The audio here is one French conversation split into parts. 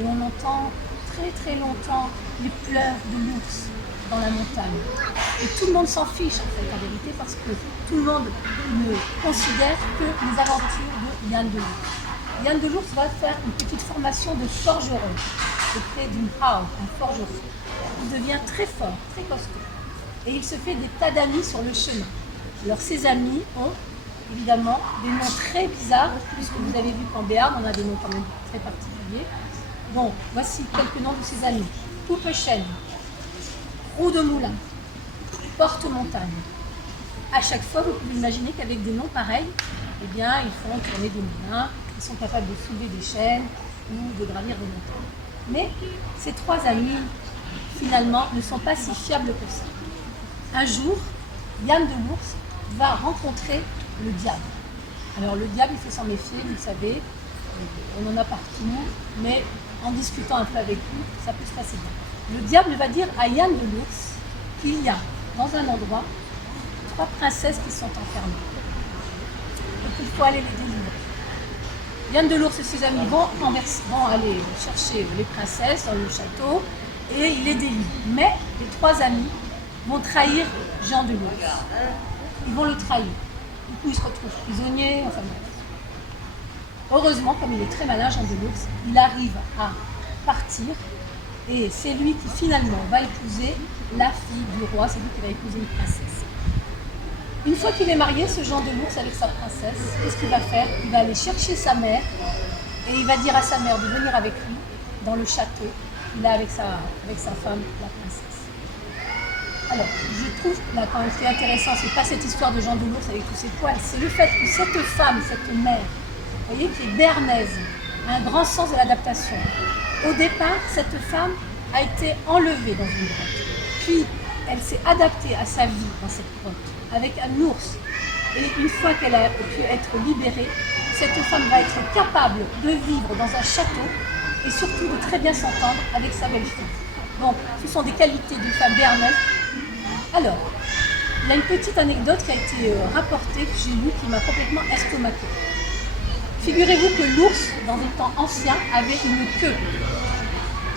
et on entend très très longtemps les pleurs de l'ours dans la montagne. Et tout le monde s'en fiche en fait en vérité parce que tout le monde ne considère que les aventures de Yann de l'ours. Yann de l'ours va faire une petite formation de forgeron auprès d'une Hao, un forgeron. Il devient très fort, très costaud. Et il se fait des tas d'amis sur le chemin. Alors ses amis ont évidemment des noms très bizarres, puisque vous avez vu qu'en Béarn, on a des noms quand même très particuliers. Donc, voici quelques noms de ses amis. Poupe-chêne, roue de moulin, porte-montagne. À chaque fois, vous pouvez imaginer qu'avec des noms pareils, eh bien, ils font tourner des moulins, ils sont capables de soulever des chaînes ou de gravir des montagnes. Mais ces trois amis, finalement, ne sont pas si fiables que ça. Un jour, Yann de l'ours va rencontrer le diable. Alors le diable, il faut s'en méfier, vous le savez, on en a partout, mais en discutant un peu avec lui, ça peut se passer bien. Le diable va dire à Yann de l'ours qu'il y a dans un endroit 3 princesses qui sont enfermées. Donc il faut aller les délivrer. Yann de l'ours et ses amis vont aller chercher les princesses dans le château et il les délivre. Mais les 3 amis vont trahir Jean de l'ours. Ils vont le trahir. Du coup, il se retrouve prisonnier, enfin bref. Heureusement, comme il est très malin, Jean de l'ours, il arrive à partir et c'est lui qui finalement va épouser la fille du roi, c'est lui qui va épouser une princesse. Une fois qu'il est marié, ce Jean de l'ours avec sa princesse, qu'est-ce qu'il va faire? Il va aller chercher sa mère et il va dire à sa mère de venir avec lui dans le château qu'il a avec sa femme, la princesse. Alors, je trouve là quand même ce qui est intéressant, c'est pas cette histoire de Jean de l'ours avec tous ses poils, c'est le fait que cette femme, cette mère, vous voyez, qui est béarnaise, a un grand sens de l'adaptation. Au départ, cette femme a été enlevée dans une grotte. Puis, elle s'est adaptée à sa vie dans cette grotte, avec un ours. Et une fois qu'elle a pu être libérée, cette femme va être capable de vivre dans un château et surtout de très bien s'entendre avec sa belle-fille. Donc, ce sont des qualités d'une femme béarnaise. Alors, il y a une petite anecdote qui a été rapportée, que j'ai lue, qui m'a complètement estomaquée. Figurez-vous que l'ours, dans des temps anciens, avait une queue.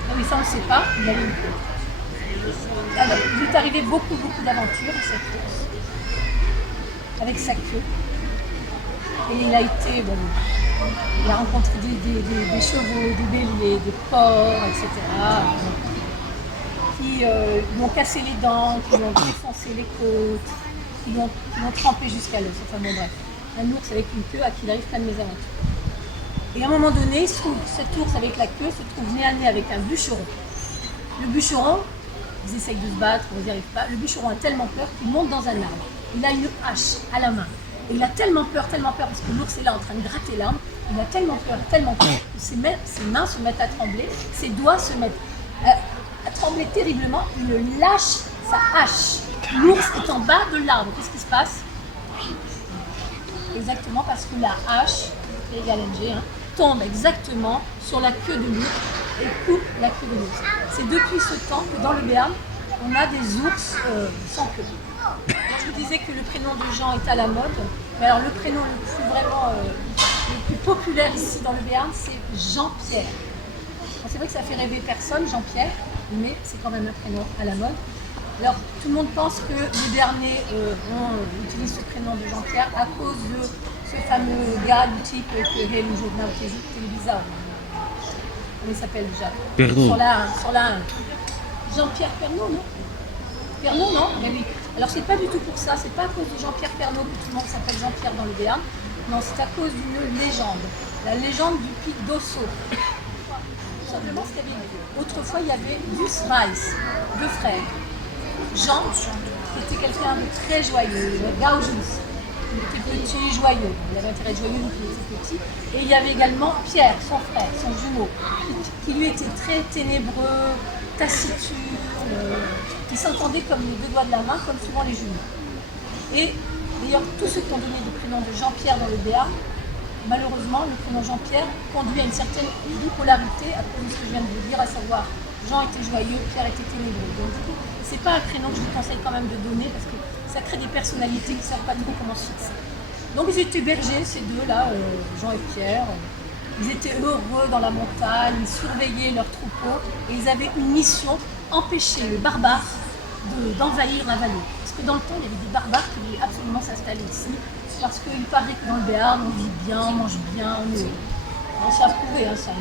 Ah oui, ça on ne sait pas, il avait une queue. Alors, il est arrivé beaucoup d'aventures à cet ours, avec sa queue. Et il a été, bon, il a rencontré des chevaux, des béliers, des porcs, etc. Qui lui ont cassé les dents, qui lui ont défoncé les côtes, qui l'ont trempé jusqu'à l'os. Enfin bon bref, un ours avec une queue à qui il arrive plein de mésaventures. Et à un moment donné, cet ours avec la queue se trouve nez à nez avec un bûcheron. Le bûcheron, ils essayent de se battre, ils n'y arrivent pas. Le bûcheron a tellement peur qu'il monte dans un arbre. Il a une hache à la main. Et il a tellement peur, parce que l'ours est là en train de gratter l'arbre. Il a tellement peur, que ses mains se mettent à trembler, ses doigts se mettent à trembler terriblement. Il lâche sa hache. L'ours est en bas de l'arbre. Qu'est-ce qui se passe? Exactement parce que la hache, P égale NG, tombe exactement sur la queue de l'ours et coupe la queue de l'ours. C'est depuis ce temps que dans le Béarn, on a des ours sans queue. Je vous disais que le prénom de Jean est à la mode, mais alors le prénom le plus populaire ici dans le Béarn, c'est Jean-Pierre. C'est vrai que ça fait rêver personne, Jean-Pierre, mais c'est quand même un prénom à la mode. Alors tout le monde pense que les Béarnais utilisent ce prénom de Jean-Pierre à cause de ce fameux gars du type que est le journal télévisé. Comment il s'appelle déjà? Pernod. Sur la 1. Jean-Pierre Pernod, non? Pernod, non? Mais oui. Alors c'est pas du tout pour ça, c'est pas à cause de Jean-Pierre Pernod que tout le monde s'appelle Jean-Pierre dans le Béarn. Non, c'est à cause d'une légende. La légende du pic d'Osso. Tout simplement ce qu'il y avait. Autrefois, il y avait 10 Weiss, 2 frères. Jean, qui était quelqu'un de très joyeux, Gaujus. Il était petit, joyeux. Il avait intérêt joyeux, donc il était petit. Et il y avait également Pierre, son frère, son jumeau, qui lui était très ténébreux, taciturne, qui s'entendait comme les 2 doigts de la main, comme souvent les jumeaux. Et d'ailleurs, tous ceux qui ont donné le prénom de Jean-Pierre dans le Béarn, malheureusement, le prénom Jean-Pierre conduit à une certaine bipolarité à cause de ce que je viens de vous dire, à savoir Jean était joyeux, Pierre était ténébreux. Donc du coup, c'est pas un prénom que je vous conseille quand même de donner parce que ça crée des personnalités qui ne savent pas trop comment se fixer. Donc ils étaient bergers, ces deux-là, Jean et Pierre. Ils étaient heureux dans la montagne, ils surveillaient leurs troupeaux et ils avaient une mission, empêcher les barbares d'envahir la vallée. Parce que dans le temps, il y avait des barbares qui voulaient absolument s'installer ici, parce qu'il paraît que dans le Béarn, on vit bien, on mange bien, c'est approuvé, hein, ça.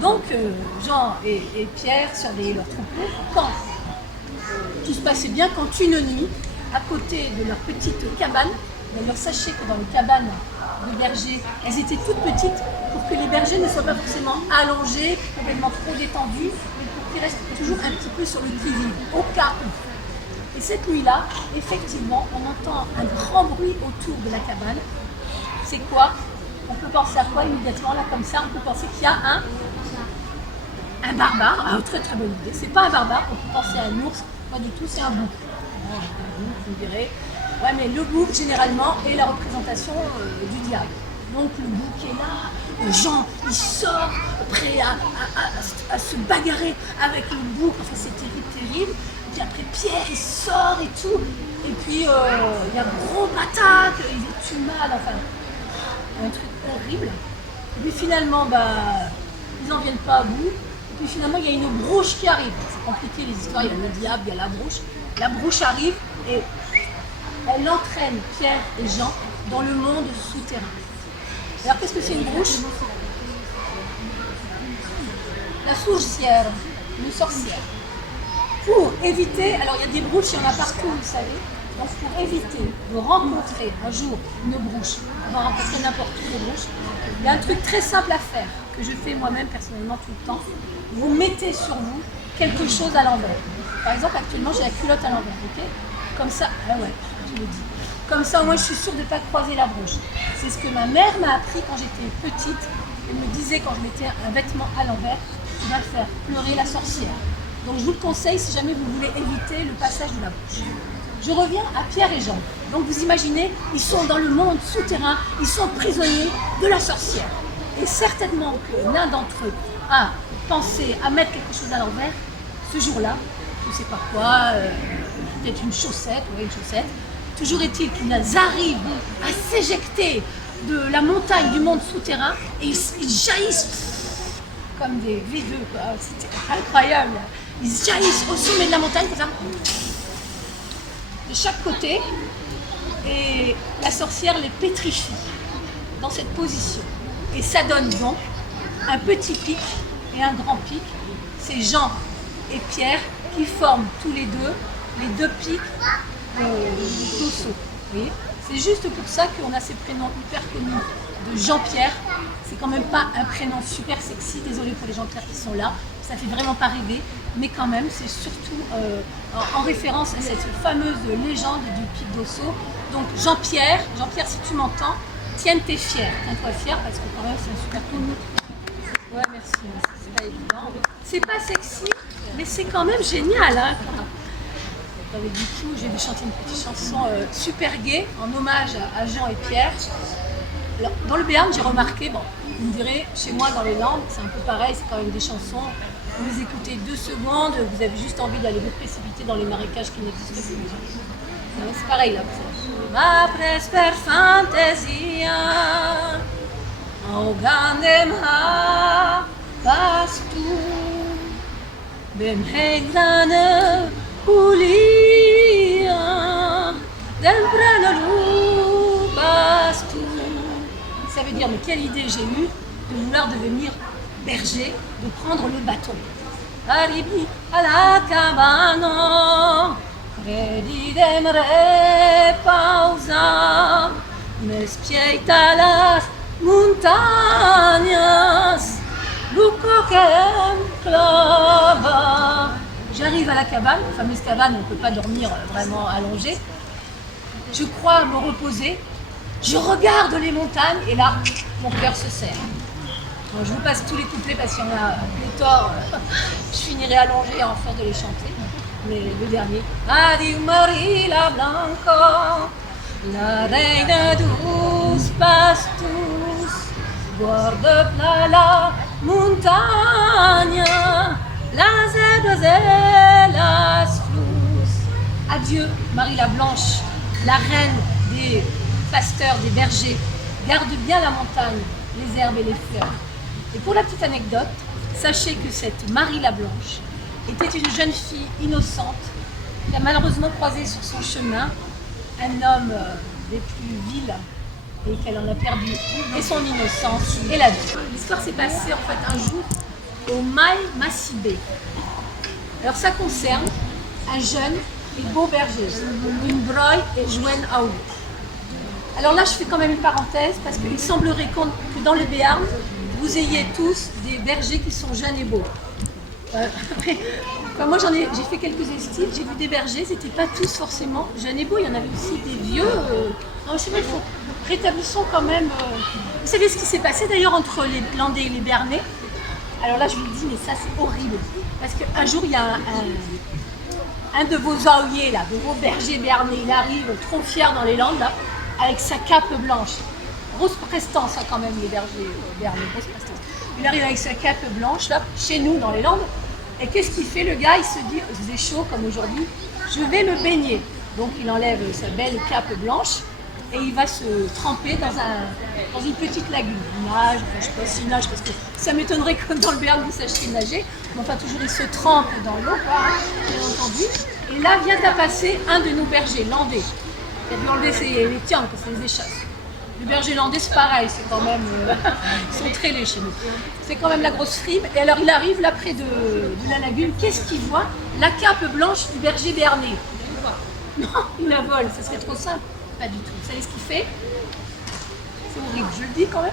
Donc Jean et Pierre surveillaient leurs troupeaux quand tout se passait bien, quand une nuit, à côté de leur petite cabane, d'ailleurs sachez que dans les cabanes de bergers, elles étaient toutes petites pour que les bergers ne soient pas forcément allongés, complètement trop détendus, mais pour qu'ils restent toujours un petit peu sur le qui-vive, au cas où. Et cette nuit-là, effectivement, on entend un grand bruit autour de la cabane. C'est quoi? On peut penser à quoi immédiatement, là, comme ça? On peut penser qu'il y a un barbare. Ah, très très bonne idée. C'est pas un barbare, on peut penser à un ours. Pas du tout, c'est un bouc. Un bouc, vous me direz. Ouais, mais le bouc, généralement, est la représentation du diable. Donc le bouc est là, Jean, il sort, prêt à se bagarrer avec le bouc. Enfin, c'est terrible, terrible. Et puis après, Pierre, il sort et tout. Et puis, il y a un gros bataille, il est tue mal, enfin, un truc horrible. Et puis finalement, ils n'en viennent pas à bout. Et puis finalement, il y a une brouche qui arrive. C'est compliqué les histoires, il y a le diable, il y a la brouche. La brouche arrive et elle entraîne Pierre et Jean dans le monde souterrain. Alors qu'est-ce que c'est une brouche? La sourcière, une sorcière. Pour éviter, alors il y a des brouches, il y en a partout, vous savez. Donc pour éviter de rencontrer un jour une brouche, on va rencontrer n'importe où des brouches, il y a un truc très simple à faire, que je fais moi-même personnellement tout le temps. Vous mettez sur vous quelque chose à l'envers. Par exemple, actuellement, j'ai la culotte à l'envers, ok? Comme ça, ah ouais, je le dis. Comme ça, moi, je suis sûre de ne pas croiser la brouche. C'est ce que ma mère m'a appris quand j'étais petite. Elle me disait, quand je mettais un vêtement à l'envers, tu vas faire pleurer la sorcière. Donc, je vous le conseille si jamais vous voulez éviter le passage de la brouche. Je reviens à Pierre et Jean. Donc, vous imaginez, ils sont dans le monde souterrain, ils sont prisonniers de la sorcière. Et certainement que l'un d'entre eux a pensé à mettre quelque chose à l'envers ce jour-là, je ne sais pas quoi, peut-être une chaussette, ouais, une chaussette. Toujours est-il qu'ils arrivent à s'éjecter de la montagne du monde souterrain et ils jaillissent comme des V2, quoi. C'était incroyable. Ils jaillissent au sommet de la montagne, comme ça, de chaque côté, et la sorcière les pétrifie dans cette position. Et ça donne donc un petit pic et un grand pic. C'est Jean et Pierre qui forment tous les deux pics d'osso. C'est juste pour ça qu'on a ces prénoms hyper connus de Jean-Pierre. C'est quand même pas un prénom super sexy, désolé pour les Jean-Pierre qui sont là, ça fait vraiment pas rêver, mais quand même c'est surtout en référence à cette fameuse légende du pic d'osso. Donc Jean-Pierre, si tu m'entends, tiens-toi fier parce que quand même c'est un super prénom. Ouais, merci, c'est pas évident. C'est pas sexy, mais c'est quand même génial. Hein. Du coup, j'ai chanté une petite chanson super gaie en hommage à Jean et Pierre. Alors, dans le Béarn, j'ai remarqué, bon, vous me direz, chez moi dans les Landes, c'est un peu pareil, c'est quand même des chansons. Vous les écoutez 2 secondes, vous avez juste envie d'aller vous précipiter dans les marécages qui n'existent plus. C'est pareil là. Ma presper fantasia, au gandem ha pastu, ben heglane Julia, del brano pastu. Ça veut dire, mais quelle idée j'ai eue de vouloir devenir berger, de prendre le bâton. Arrivi à la cabana, credidem repausa, me spieta las montañas, luco que clava. J'arrive à la cabane, la fameuse cabane où on ne peut pas dormir vraiment allongé. Je crois me reposer. Je regarde les montagnes et là, mon cœur se serre. Bon, je vous passe tous les couplets parce qu'il y en a pléthore. Je finirai allongé à en faire de les chanter. Mais le dernier. Adieu Maria Blanca, la reine dos pastos, guarda la montagne. Las aigües et las flous. Adieu, Marie la Blanche, la reine des pasteurs, des bergers. Garde bien la montagne les herbes et les fleurs. Et pour la petite anecdote, sachez que cette Marie la Blanche était une jeune fille innocente qui a malheureusement croisé sur son chemin un homme des plus vils et qu'elle en a perdu et son innocence et la vie. L'histoire s'est passée en fait un jour au Maï Massibé. Alors ça concerne un jeune et beau berger, une broye et Jouen Août. Alors là je fais quand même une parenthèse parce qu'il semblerait que dans le Béarn, vous ayez tous des bergers qui sont jeunes et beaux. Moi j'ai fait quelques estives, j'ai vu des bergers, c'était pas tous forcément jeunes et beaux, il y en avait aussi des vieux. Non, je sais pas, il faut rétablissons quand même. Vous savez ce qui s'est passé d'ailleurs entre les Landais et les Béarnais? Alors là je vous le dis, mais ça c'est horrible. Parce qu'un jour il y a un de vos aouillés là, de vos bergers béarnais, il arrive trop fier dans les Landes là, avec sa cape blanche. Grosse prestance hein, quand même les bergers béarnais, grosse prestance. Il arrive avec sa cape blanche là, chez nous dans les Landes. Et qu'est-ce qu'il fait le gars? Il se dit, il faisait chaud comme aujourd'hui, je vais me baigner. Donc il enlève sa belle cape blanche et il va se tremper dans une petite lagune. Il nage, enfin, je ne sais pas s'il nage parce que ça m'étonnerait que dans le Béarn vous sachiez nager. Mais enfin toujours il se trempe dans l'eau, bien entendu. Et là vient à passer un de nos bergers landais. Il a dû enlever les tiens parce qu'il les échasse. Le berger landais c'est pareil, c'est quand même. Ils sont très laids chez nous. C'est quand même la grosse frime. Et alors il arrive là près de la lagune. Qu'est-ce qu'il voit? La cape blanche du berger béarnais. Non, il la vole, ça serait trop simple. Pas du tout. Vous savez ce qu'il fait? C'est horrible, je le dis quand même.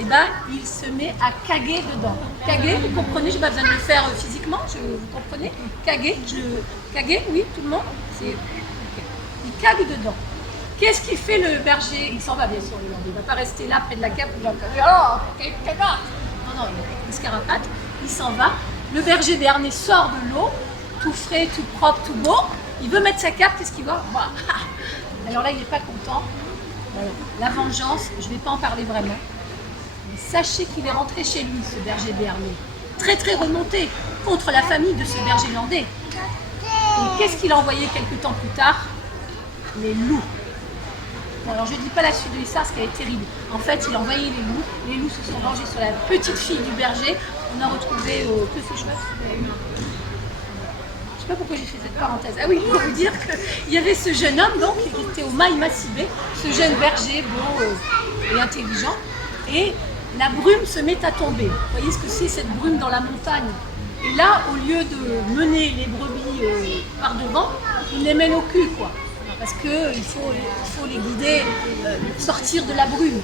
Et bien, il se met à caguer dedans. Caguer, vous comprenez? Je n'ai pas besoin de le faire physiquement, vous comprenez? Caguer, caguer, oui, tout le monde. Okay. Il cague dedans. Qu'est-ce qu'il fait le berger? Il s'en va bien sûr, il ne va pas rester là près de la cape. Oh, quel cagard! Non, il escarapate, il s'en va. Le berger béarnais sort de l'eau, tout frais, tout propre, tout beau. Il veut mettre sa cape, qu'est-ce qu'il voit? Alors là, il n'est pas content. Voilà. La vengeance, je ne vais pas en parler vraiment. Mais sachez qu'il est rentré chez lui, ce berger béarnais. Très très remonté contre la famille de ce berger landais. Et qu'est-ce qu'il a envoyé quelques temps plus tard? Les loups. Bon, alors je ne dis pas la suite de l'histoire, parce qu'elle est terrible. En fait, il a envoyé les loups. Les loups se sont vengés sur la petite fille du berger. On a retrouvé que c'est chouette. Je ne sais pas pourquoi j'ai fait cette parenthèse. Ah oui, pour vous dire qu'il y avait ce jeune homme donc, qui était au Maï Massibé, ce jeune berger beau et intelligent. Et la brume se met à tomber. Vous voyez ce que c'est cette brume dans la montagne? Et là, au lieu de mener les brebis par devant, il les mène au cul, quoi. Parce qu'il faut les guider, sortir de la brume.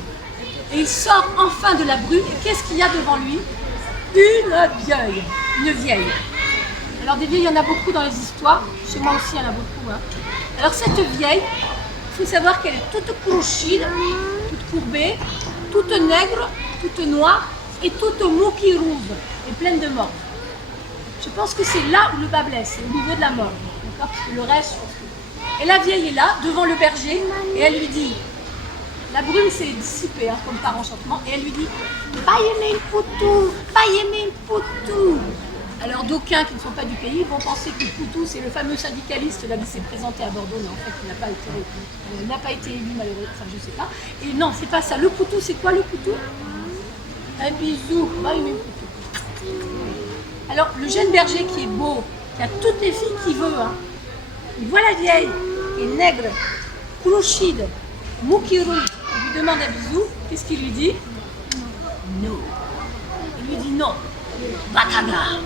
Et il sort enfin de la brume, et qu'est-ce qu'il y a devant lui? Une vieille. Alors des vieilles, il y en a beaucoup dans les histoires, chez moi aussi il y en a beaucoup. Hein. Alors cette vieille, il faut savoir qu'elle est toute couchide, toute courbée, toute nègre, toute noire, et toute moukirouve, et pleine de morts. Je pense que c'est là où le bas blesse, c'est au niveau de la mort. Parce que le reste, et la vieille est là, devant le berger, et elle lui dit, la brume s'est dissipée, hein, comme par enchantement, et elle lui dit « Païemé Poutou, Païemé Poutou !» Alors d'aucuns qui ne sont pas du pays vont penser que Poutou, c'est le fameux syndicaliste là, qui s'est présenté à Bordeaux, mais en fait il n'a pas été élu malheureusement, enfin je ne sais pas. Et non, c'est pas ça. Le Poutou, c'est quoi le Poutou? Un bisou, Païemé Poutou. Alors le jeune berger qui est beau, qui a toutes les filles qu'il veut, hein, il voit la vieille, qui est nègre, clouchide, moukirou, il lui demande un bisou, qu'est-ce qu'il lui dit? Non. Il lui dit non, Bakaga.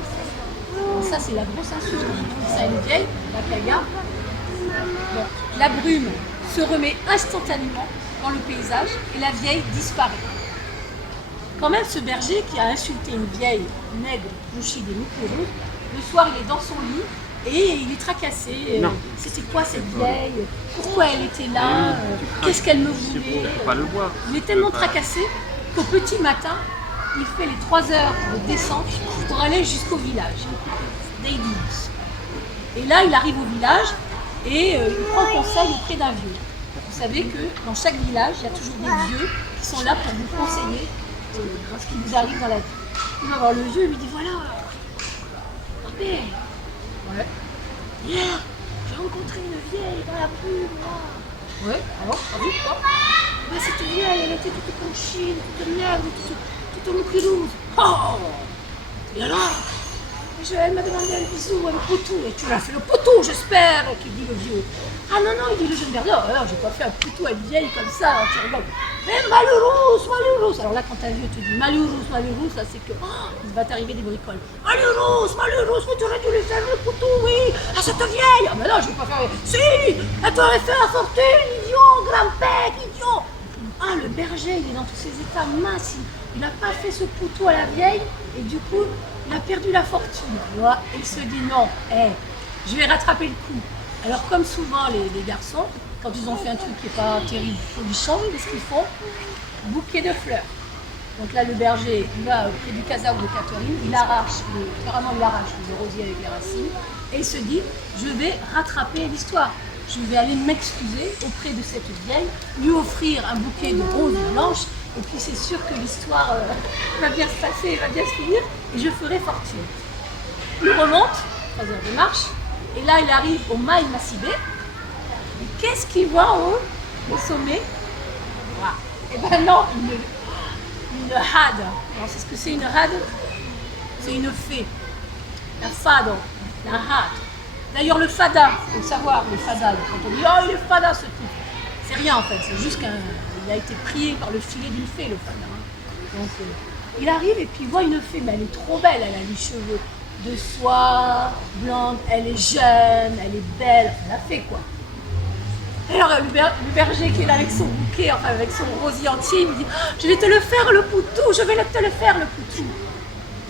Ça c'est la grosse insulte, il dit ça à une vieille, Bakaga. Bon, la brume se remet instantanément dans le paysage et la vieille disparaît. Quand même ce berger qui a insulté une vieille nègre, clouchide et moukirou, le soir il est dans son lit, et il est tracassé. C'était quoi cette vieille? Pourquoi elle était là? Qu'est-ce qu'elle me voulait? Il est tellement tracassé qu'au petit matin, il fait les 3 heures de descente pour aller jusqu'au village d'Eidis. Et là, il arrive au village et il prend conseil auprès d'un vieux. Vous savez que dans chaque village, il y a toujours des vieux qui sont là pour vous conseiller dans ce qui vous arrive dans la vie. Il va voir le vieux et lui dit voilà, regardez. Ouais. Hier, j'ai rencontré une vieille dans la rue, moi. Ouais, alors, t'as vu quoi? bah, cette vieille, elle était toute conchine, toute mièvre, toute rouge. Oh! Et alors, elle m'a demandé un bisou, un poutou. Et tu l'as fait le poutou, j'espère, qu'il dit le vieux. Ah non, non, il dit le jeune berger, oh, j'ai pas fait un poutou à une vieille comme ça, tu rigoles. Mais malheureuse, malheureuse. Alors là, quand un vieux te dit malheureuse, malheureuse, ça c'est que il va t'arriver des bricoles. Malheureuse, malheureuse, mais tu aurais dû lui faire le poutou, oui, à cette vieille. Ah mais non, je vais pas faire. Si, elle t'aurait fait la fortune, idiot, grand-père, idiot. Ah, le berger, il est dans tous ses états minces, il n'a pas fait ce poutou à la vieille, et du coup, il a perdu la fortune. Et il se dit non, je vais rattraper le coup. Alors comme souvent les garçons, quand ils ont fait un truc qui n'est pas terrible, folichon, qu'est-ce qu'ils font? Bouquet de fleurs. Donc là le berger, il va près du casaque de Catherine, il arrache le rosier avec les racines, et il se dit, je vais rattraper l'histoire. Je vais aller m'excuser auprès de cette vieille, lui offrir un bouquet de roses blanches, et puis c'est sûr que l'histoire va bien se passer, va bien se finir, et je ferai fortune. Il remonte, 3 heures de marche, et là il arrive au Maï Massibé, et qu'est-ce qu'il voit en haut, au sommet? Voilà. Et ben non, une hade. Alors c'est ce que c'est une hade? C'est une fée, la fado, la hade. D'ailleurs le fada, il faut savoir, le fada, quand on dit oh il est fada ce truc, c'est rien en fait, c'est juste qu'il a été prié par le filet d'une fée le fada. Donc il arrive et puis il voit une fée, mais elle est trop belle, elle a les cheveux de soie, blonde, elle est jeune, elle est belle, enfin la fée quoi. Et alors le berger qui est là avec son bouquet, enfin avec son rosier entier, il me dit oh, je vais te le faire le poutou, je vais te le faire le poutou.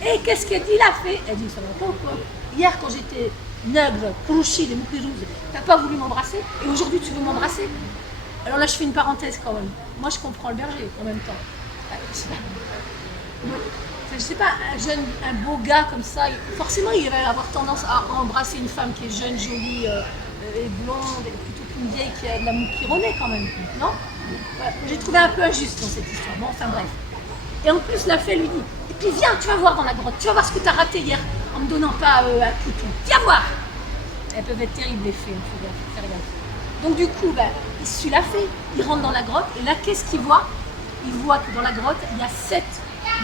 Et qu'est-ce qu'elle dit la fée? Elle dit ça va pas ou quoi? Hier quand j'étais nègre, crouchy, des moupirouses, t'as pas voulu m'embrasser et aujourd'hui tu veux m'embrasser? Alors là je fais une parenthèse quand même. Moi je comprends le berger en même temps. Je sais pas, un beau gars comme ça, forcément il va avoir tendance à embrasser une femme qui est jeune, jolie et blonde, et plutôt qu'une vieille qui a de la moupironnée quand même, non? Voilà. J'ai trouvé un peu injuste dans cette histoire. Bon, enfin bref. Et en plus la fée lui dit, et puis viens, tu vas voir dans la grotte, tu vas voir ce que tu as raté hier en me donnant pas un poutou. Viens voir! Elles peuvent être terribles les fées, il faut faire gaffe. Donc du coup, il suit la fée, il rentre dans la grotte, et là qu'est-ce qu'il voit? Il voit que dans la grotte, il y a 7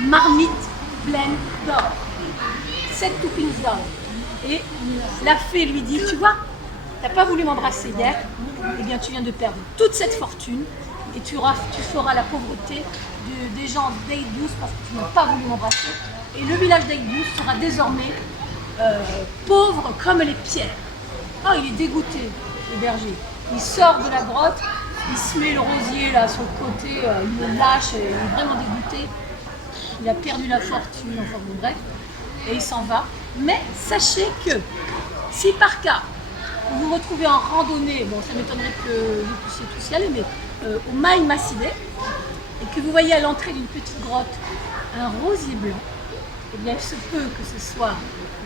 marmites pleines d'or. 7 toppings d'or. Et la fée lui dit, tu vois, t'as pas voulu m'embrasser hier, eh bien tu viens de perdre toute cette fortune, et tu feras la pauvreté des gens d'Aïdius parce que tu n'as pas voulu m'embrasser. Et le village d'Aïdius sera désormais pauvre comme les pierres. Oh, il est dégoûté, le berger. Il sort de la grotte, il se met le rosier là sur le côté, il le lâche, il est vraiment dégoûté. Il a perdu la fortune, enfin bon bref, et il s'en va. Mais sachez que si par cas vous vous retrouvez en randonnée, bon ça m'étonnerait que vous puissiez tous y aller, mais au Maï Massibé, et que vous voyez à l'entrée d'une petite grotte un rosier blanc, eh bien il se peut que ce soit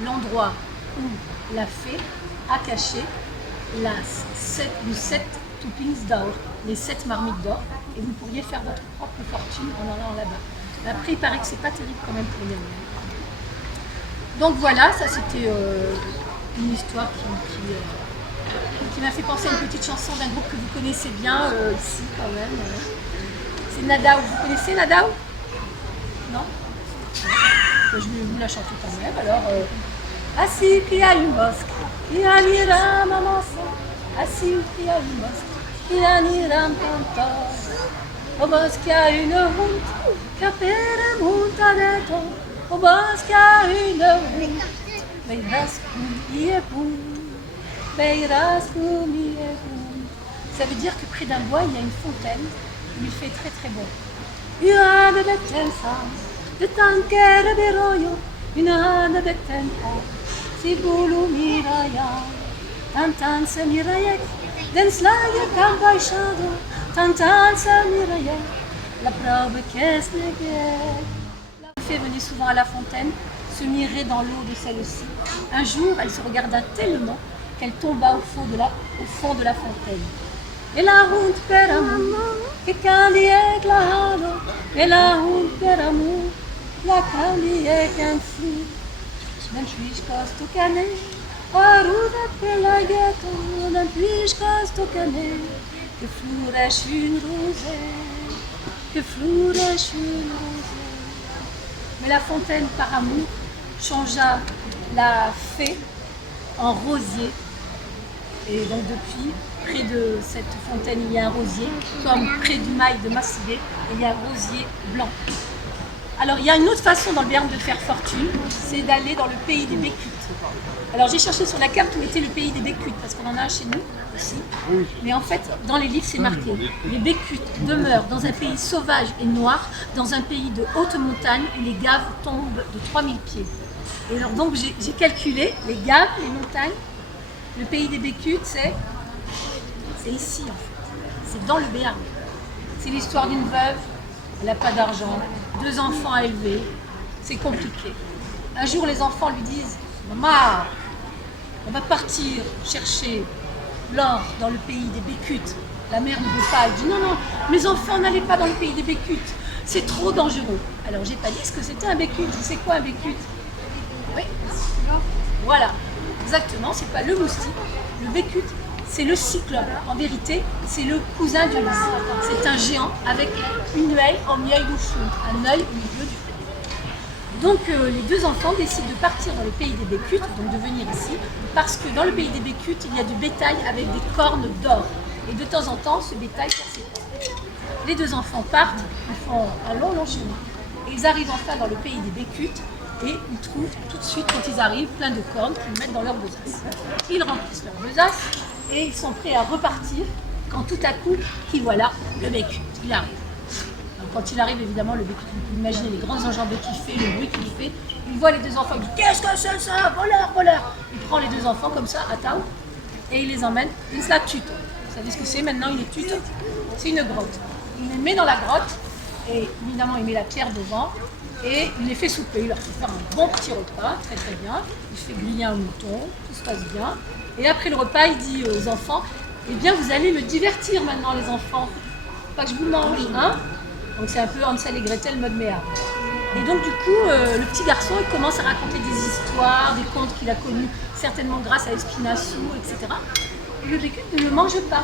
l'endroit où la fée a caché les 7 toppings d'or, les 7 marmites d'or, et vous pourriez faire votre propre fortune en allant là-bas. Après, il paraît que c'est pas terrible quand même pour y aller. Donc voilà, ça c'était une histoire qui m'a fait penser à une petite chanson d'un groupe que vous connaissez bien ici quand même. C'est Nadaou. Vous connaissez Nadaou? Non? Je vais vous la chanter quand même. Alors, assis qui a une bosque, qui a l'ira maman, assis qui a une bosque, qui a l'ira cantor. O bosque a une honte, capere monta detto, o bosque a une honte, beirás comiebou, beirás comiebou. Ça veut dire que près d'un bois, il y a une fontaine où il fait très très bon. Une bettenza, de tankere beroyo, une bettenza, si bulu miraya, tantanse mirayek, den slaye cambaixado, tantanse mirayek, la preuve qu'est-ce n'est. La fée venait souvent à la fontaine, se mirer dans l'eau de celle-ci. Un jour, elle se regarda tellement qu'elle tomba au fond de la fontaine. E la hund per amor, che candi e claro, e la hund per amor, la candi e canfi. Dan tuiscas tu cane, aruda per la ghetto, dan tuiscas tu cane, que flourèche une rosée, que flourèche une rosée. Mais la fontaine, par amour, changea la fée en rosier. Et donc depuis, près de cette fontaine, il y a un rosier, comme près du mail de Massibé, il y a un rosier blanc. Alors il y a une autre façon dans le Béarn de faire fortune, c'est d'aller dans le pays des Bécutes. Alors j'ai cherché sur la carte où était le pays des Bécutes, parce qu'on en a un chez nous aussi. Mais en fait, dans les livres, c'est marqué. Les Bécutes demeurent dans un pays sauvage et noir, dans un pays de haute montagne où les gaves tombent de 3000 pieds. Et alors donc j'ai calculé les gaves, les montagnes. Le pays des Bécutes, c'est ici en fait. C'est dans le Béarn. C'est l'histoire d'une veuve, elle n'a pas d'argent, 2 enfants à élever, c'est compliqué. Un jour, les enfants lui disent « Maman, on va partir chercher l'or dans le pays des Bécutes. » La mère ne veut pas, elle dit « Non, non, mes enfants, n'allez pas dans le pays des Bécutes, c'est trop dangereux. » Alors, j'ai pas dit ce que c'était un Bécute. C'est quoi un Bécute? Oui, voilà, exactement, c'est pas le moustique. Le Bécute, c'est le cyclope. En vérité, c'est le cousin du lys. C'est un géant avec une œil en œil de fou, un œil au milieu du feu. Donc les 2 enfants décident de partir dans le pays des Bécutes, donc de venir ici, parce que dans le pays des Bécutes, il y a du bétail avec des cornes d'or. Et de temps en temps, ce bétail perd ses cornes. Les 2 enfants partent, ils font un long chemin. Et ils arrivent enfin dans le pays des Bécutes, et ils trouvent tout de suite, quand ils arrivent, plein de cornes qu'ils mettent dans leur besace. Ils remplissent leur besace, et ils sont prêts à repartir quand tout à coup, qui voilà, le Bécute, il arrive. Donc, quand il arrive, évidemment, le Bécute, vous pouvez imaginer les grands enjambées qu'il fait, le bruit qu'il fait. Il voit les 2 enfants, il dit « Qu'est-ce que c'est ça? Voleur, voleur !» Il prend les 2 enfants comme ça, à Tao, et il les emmène, il se la tue. Vous savez ce que c'est maintenant, une tue? C'est une grotte. Il les met dans la grotte, et évidemment, il met la pierre devant, et il les fait souper. Il leur fait faire un bon petit repas, très très bien. Il fait griller un mouton, tout se passe bien. Et après le repas, il dit aux enfants, eh bien vous allez me divertir maintenant les enfants, pas que je vous mange, hein. Donc c'est un peu Hansel et Gretel mode méa. Et donc du coup, le petit garçon, il commence à raconter des histoires, des contes qu'il a connus, certainement grâce à Espinassou, etc. Et le Bécute ne le mange pas.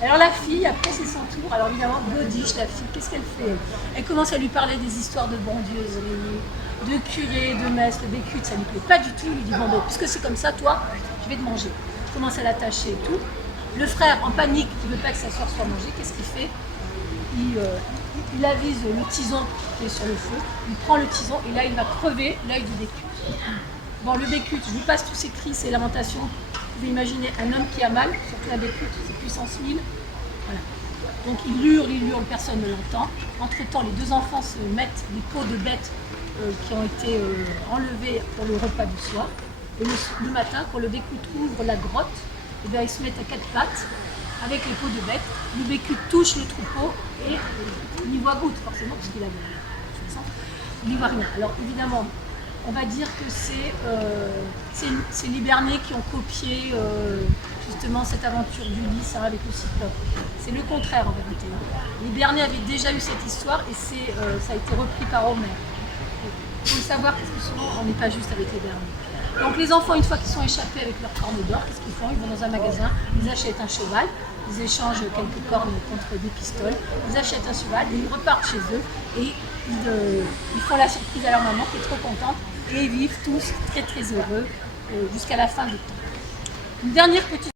Alors la fille, après c'est son tour, alors évidemment, Godiche, la fille, qu'est-ce qu'elle fait? Elle commence à lui parler des histoires de bondieuserie, de curé, de messe. Le Bécute, ça ne lui plaît pas du tout. Il lui dit, bon, ben, puisque c'est comme ça, toi, je vais te manger. Il commence à l'attacher et tout. Le frère, en panique, qui ne veut pas que sa soeur soit mangée, qu'est-ce qu'il fait? Il avise le tison qui est sur le feu, il prend le tison et là il va crever l'œil du Bécute. Bon, le Bécute, je vous passe tous ces cris, ces lamentations. Vous pouvez imaginer un homme qui a mal, surtout un Bécute, c'est puissance 1000. Voilà. Donc il hurle, personne ne l'entend. Entre-temps, les 2 enfants se mettent des peaux de bêtes qui ont été enlevées pour le repas du soir. Et le matin, quand le Bécute ouvre la grotte, eh bien, ils se mettent à 4 pattes avec les peaux de bêtes. Le Bécute touche le troupeau et il y voit goutte forcément, parce qu'il a il n'y voit rien. Alors évidemment, on va dire que c'est les Bernais qui ont copié justement cette aventure du lys avec le cyclope. C'est le contraire en vérité. Les Bernais avaient déjà eu cette histoire et ça a été repris par Homère. Il faut le savoir parce que souvent on n'est pas juste avec les Bernais. Donc les enfants, une fois qu'ils sont échappés avec leurs cornes d'or, qu'est-ce qu'ils font? Ils vont dans un magasin, ils achètent un cheval, ils échangent quelques cornes contre des pistoles, ils achètent un cheval et ils repartent chez eux et ils font la surprise à leur maman qui est trop contente et ils vivent tous très très heureux jusqu'à la fin du temps. Une dernière petite